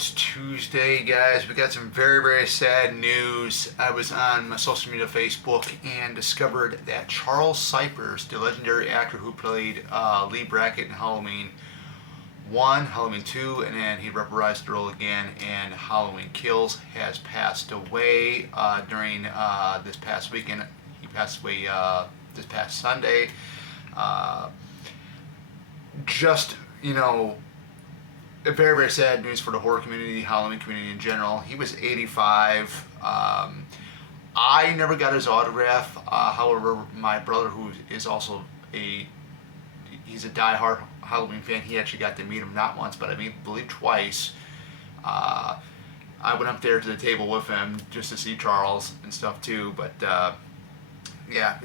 It's Tuesday, guys. We got some very, very sad news. I was on my social media Facebook and discovered that Charles Cyphers, the legendary actor who played Lee Brackett in Halloween 1, Halloween 2, and then he reprised the role again in Halloween Kills, has passed away during this past weekend. He passed away this past Sunday. Just, very, very sad news for the horror community, Halloween community in general. He was 85. I never got his autograph. However, my brother, who is also he's a diehard Halloween fan, he actually got to meet him not once, but I believe twice. I went up there to the table with him just to see Charles and stuff too. But yeah,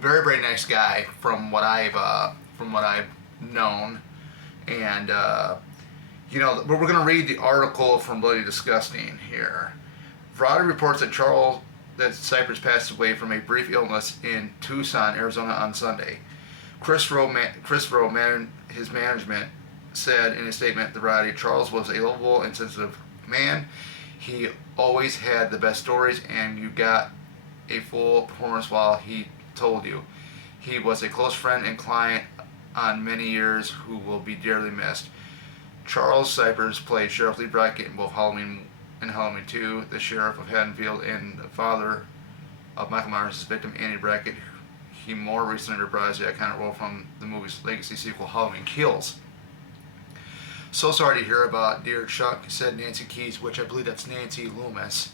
very, very nice guy from what I've known, and. We're going to read the article from Bloody Disgusting here. Variety reports that Cyphers passed away from a brief illness in Tucson, Arizona on Sunday. Chris Rowe, his management, said in a statement to Variety, Charles was a lovable and sensitive man. He always had the best stories, and you got a full performance while he told you. He was a close friend and client on many years who will be dearly missed. Charles Cyphers played Sheriff Lee Brackett in both Halloween and Halloween 2, the Sheriff of Haddonfield and the father of Michael Myers' victim, Andy Brackett. He more recently reprised the iconic role from the movie's legacy sequel, Halloween Kills. So sorry to hear about dear Chuck, said Nancy Keys, which I believe that's Nancy Loomis,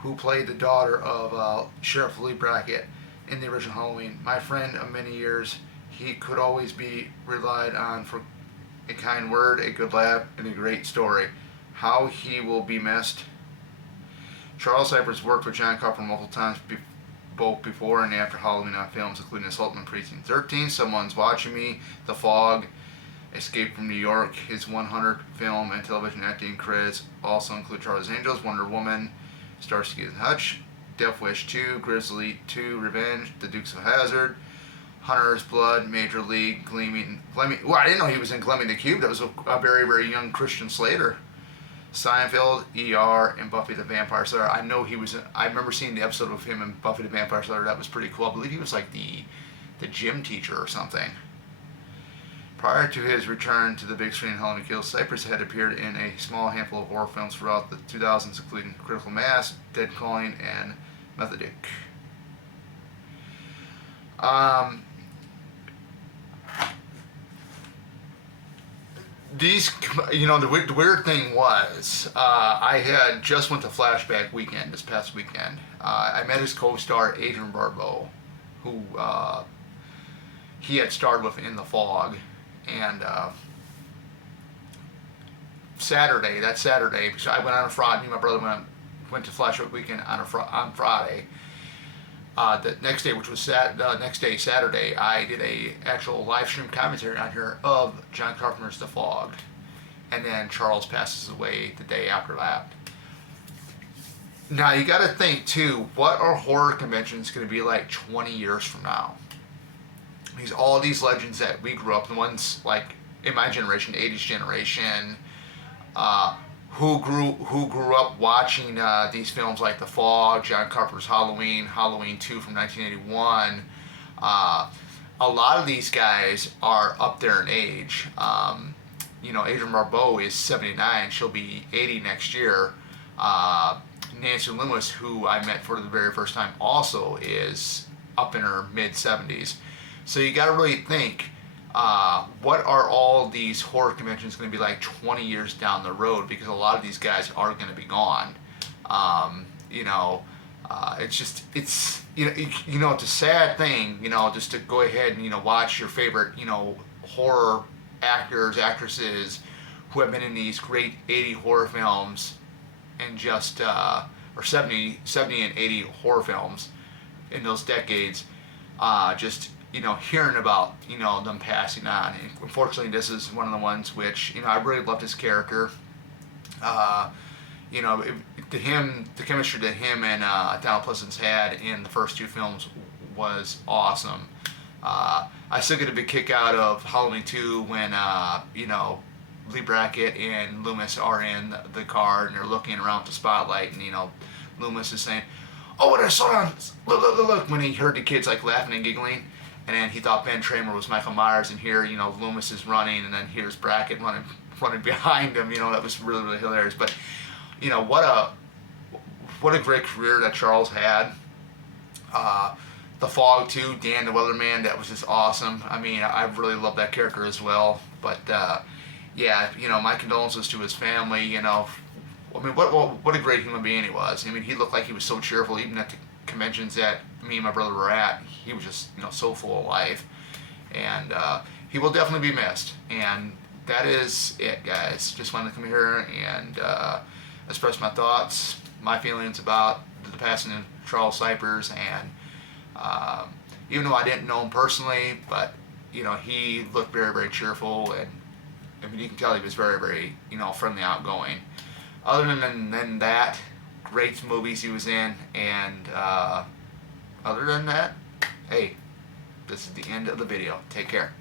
who played the daughter of Sheriff Lee Brackett in the original Halloween. My friend of many years, he could always be relied on for a kind word, a good laugh, and a great story. How he will be missed. Charles Cyphers worked with John Carpenter multiple times, both before and after Halloween on films, including Assault on Precinct 13, Someone's Watching Me, The Fog, Escape from New York, his 100 film and television acting credits also include Charlie's Angels, Wonder Woman, Starsky and Hutch, Death Wish 2, Grizzly 2, Revenge, The Dukes of Hazzard, Hunter's Blood, Major League, Gleaming. Well, I didn't know he was in Gleaming the Cube. That was a very, very young Christian Slater. Seinfeld, ER, and Buffy the Vampire Slayer. I know he was. I remember seeing the episode of him in Buffy the Vampire Slayer. That was pretty cool. I believe he was like the gym teacher or something. Prior to his return to the big screen in Halloween Kills, Cyphers had appeared in a small handful of horror films throughout the 2000s, including Critical Mass, Dead Calling, and Methodic. The weird thing was, I had just went to Flashback Weekend this past weekend. I met his co-star Adrian Barbeau, who he had starred with in The Fog, and Saturday, because I went on a Friday. Me and my brother went to Flashback Weekend on Friday. The next day, which was Saturday, I did a actual live stream commentary on here of John Carpenter's The Fog, and then Charles passes away the day after that. Now you got to think too, what are horror conventions going to be like 20 years from now? Because all these legends that we grew up, the ones like in my generation, 80s generation, who grew up watching these films like The Fog, John Carpenter's Halloween, Halloween 2 from 1981. A lot of these guys are up there in age. Adrian Barbeau is 79. She'll be 80 next year. Nancy Loomis, who I met for the very first time, also is up in her mid-70s. So you got to really think, what are all these horror conventions going to be like 20 years down the road? Because a lot of these guys are going to be gone. It's a sad thing, just to go ahead and, watch your favorite, horror actors, actresses who have been in these great 80 horror films and just, or 70 and 80 horror films in those decades, hearing about, them passing on. And unfortunately, this is one of the ones which, I really loved his character. The chemistry that him and Donald Pleasance had in the first two films was awesome. I still get a big kick out of Halloween 2 when, Lee Brackett and Loomis are in the car, and they're looking around the spotlight, and Loomis is saying, "Oh, what I saw on look," when he heard the kids like laughing and giggling, and then he thought Ben Tramer was Michael Myers, and here Loomis is running, and then here's Brackett running behind him. That was really, really hilarious. But what a great career that Charles had. The Fog too, Dan the Weatherman, that was just awesome. I mean, I really love that character as well. But yeah, my condolences to his family. I mean, what a great human being he was. I mean, he looked like he was so cheerful, even at the conventions that me and my brother were at. He was just so full of life, and he will definitely be missed. And that is it, guys. Just wanted to come here and express my thoughts, my feelings about the passing of Charles Cyphers, and even though I didn't know him personally, but he looked very, very cheerful, and I mean, you can tell he was very, very friendly, outgoing. Other than that, great movies he was in, and other than that, hey, this is the end of the video. Take care.